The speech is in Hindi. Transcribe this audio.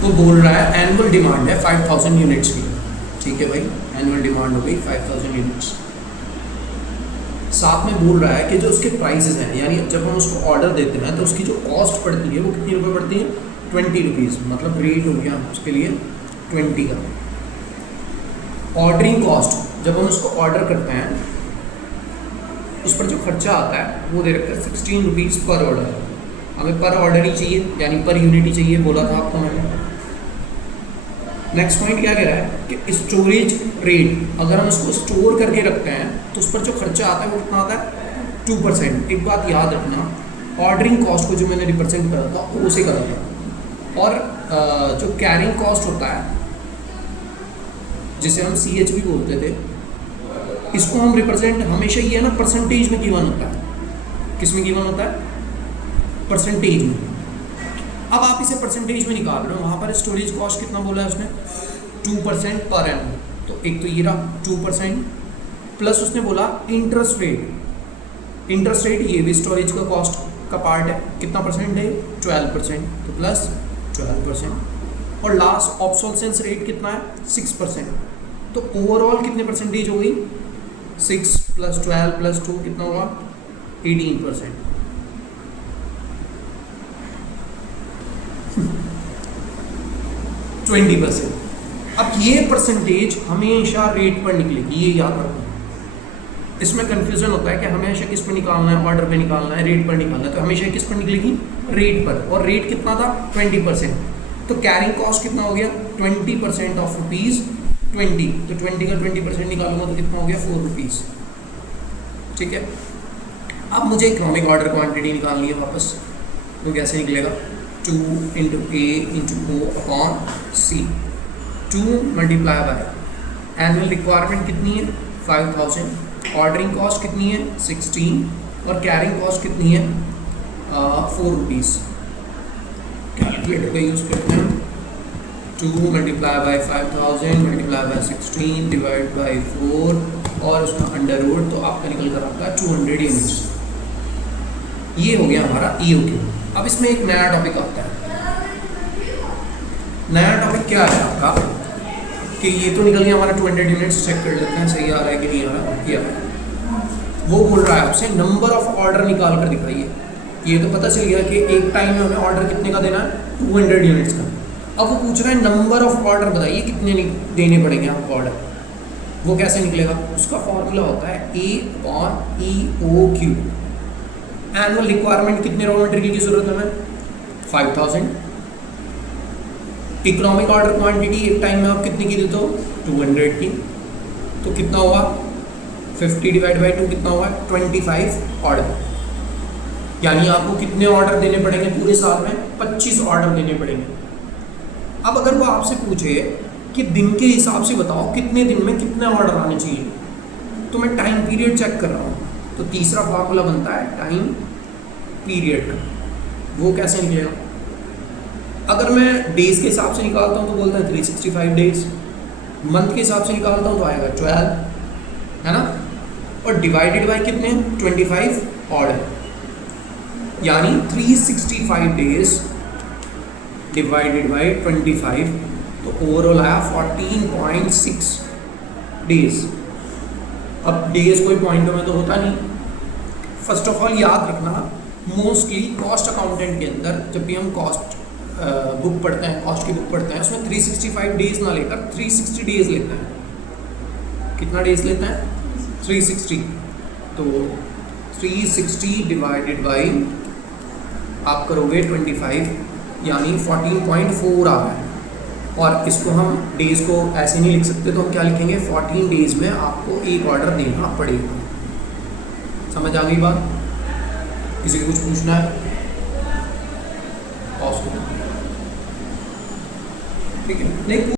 तो बोल रहा है एनुअल डिमांड है 5000 यूनिट्स की। ठीक है भाई, एनुअल डिमांड हो गई 5000 यूनिट्स। साथ में बोल रहा है कि जो उसके प्राइसेस हैं, यानी जब हम उसको ऑर्डर देते हैं तो उसकी जो कॉस्ट पड़ती है वो कितनी रुपये पड़ती है, 20 रुपीज़, मतलब रेट हो गया उसके लिए 20 का। ऑर्डरिंग कॉस्ट, जब हम उसको ऑर्डर करते हैं उस पर जो खर्चा आता है वो दे रखा है 16 रुपीज़ पर ऑर्डर। हमें पर ऑर्डर ही चाहिए, यानी पर यूनिट ही चाहिए, बोला था आपको मैंने। नेक्स्ट पॉइंट क्या कह रहा है कि स्टोरेज रेट, अगर हम उसको स्टोर करके रखते हैं तो उस पर जो खर्चा आता है वो कितना आता है, 2%। एक बात याद रखना, ऑर्डरिंग कॉस्ट को जो मैंने रिप्रेजेंट करा था वो उसे करा था, और जो कैरिंग कॉस्ट होता है जिसे हम CH भी बोलते थे, इसको हम रिप्रेजेंट हमेशा ये है ना परसेंटेज में गिवन होता है। किस में गिवन होता है, परसेंटेज में। अब आप इसे परसेंटेज में निकाल रहे हो, वहाँ पर स्टोरेज कॉस्ट कितना बोला है उसने, 2% पर एनम। तो एक तो ये रहा 2%, प्लस उसने बोला इंटरेस्ट रेट। इंटरेस्ट रेट ये भी स्टोरेज का कॉस्ट का पार्ट है, कितना परसेंट है, 12%, तो प्लस 12%। और लास्ट ऑब्सोलेसेंस रेट कितना है, 6%। तो ओवरऑल कितने परसेंटेज हो गई, 6 + 12 + 2 कितना हुआ, 18%। 20%। अब ये परसेंटेज हमेशा रेट पर निकलेगी, ये याद रखना। इसमें कंफ्यूजन होता है कि हमेशा किस पर निकालना है, ऑर्डर पे निकालना है, रेट पर निकालना है। तो हमेशा किस पर निकलेगी, रेट पर। और रेट कितना था, 20%। तो कैरिंग कॉस्ट कितना हो गया, 20% ऑफ ₹20। तो 20 का 20% निकालूंगा तो कितना हो गया, 4 रुपीज़। ठीक है, अब मुझे इकोनॉमिक ऑर्डर क्वांटिटी निकालनी है वापस। तो कैसे निकलेगा, 2 × A × O/C। 2 × एनुअल रिक्वायरमेंट कितनी है, 5000। ऑर्डरिंग कॉस्ट कितनी है, 16। और कैरिंग कॉस्ट कितनी है, 4 रुपीज़। कैलकुलेटर का यूज़ करते हैं। 2 × 5000 × 16 / 4 और उसका अंडर रूट, तो आपका निकल कर आता है 200 यूनिट्स। ये हो गया हमारा EOQ। अब इसमें एक नया टॉपिक आता है। नया टॉपिक क्या है आपका, कि ये तो निकल गया हमारा 200 यूनिट्स। चेक कर लेते हैं सही आ रहा है कि नहीं आ रहा। किया वो बोल रहा है आपसे नंबर ऑफ ऑर्डर निकाल कर दिखाइए। ये तो पता चल गया कि एक टाइम में हमें ऑर्डर कितने का देना है, 200 यूनिट्स का। अब वो पूछ रहा है नंबर ऑफ ऑर्डर बताइए, कितने देने पड़ेंगे आपको ऑर्डर। वो कैसे निकलेगा, उसका फॉर्मूला होता है A/EOQ। एनुअल रिक्वायरमेंट कितने रॉ मटेरियल की जरूरत है हमें, 5000। इकोनॉमिक ऑर्डर क्वांटिटी एक टाइम में आप कितने की देते हो, 200 की। तो कितना हुआ, 50 / 2 कितना हुआ, 25 ऑर्डर। यानी आपको कितने ऑर्डर देने पड़ेंगे पूरे साल में, 25 ऑर्डर देने पड़ेंगे। अब अगर वो आपसे पूछे कि दिन के हिसाब से बताओ कितने दिन में कितने ऑर्डर आने चाहिए, तो मैं टाइम पीरियड चेक कर रहा हूँ। तो तीसरा फार्मूला बनता है टाइम पीरियड का। वो कैसे निकलेगा, अगर मैं डेज के हिसाब से निकालता हूँ तो बोलता है 365 डेज। मंथ के हिसाब से निकालता हूँ तो आएगा 12, है ना। और डिवाइडेड बाय कितने, 25 ऑर्डर, यानी 365 डेज डिवाइडेड बाय 25। तो ओवरऑल आया 14.6 डेज। अब डेज कोई पॉइंटों में तो होता नहीं। फर्स्ट ऑफ ऑल याद रखना, मोस्टली कॉस्ट अकाउंटेंट के अंदर जब भी हम कॉस्ट बुक पढ़ते हैं, कॉस्ट की बुक पढ़ते हैं, उसमें 365 डेज ना लेकर 360 डेज लेते हैं। कितना डेज लेते हैं, 360। तो 360 डिवाइडेड बाई आप करोगे 25, यानी 14.4 आ रहा है। और इसको हम डेज को ऐसे नहीं लिख सकते, तो हम क्या लिखेंगे, 14 डेज में आपको एक ऑर्डर देना पड़ेगा। समझ आ गई बात, किसी को कुछ पूछना है, ठीक है नहीं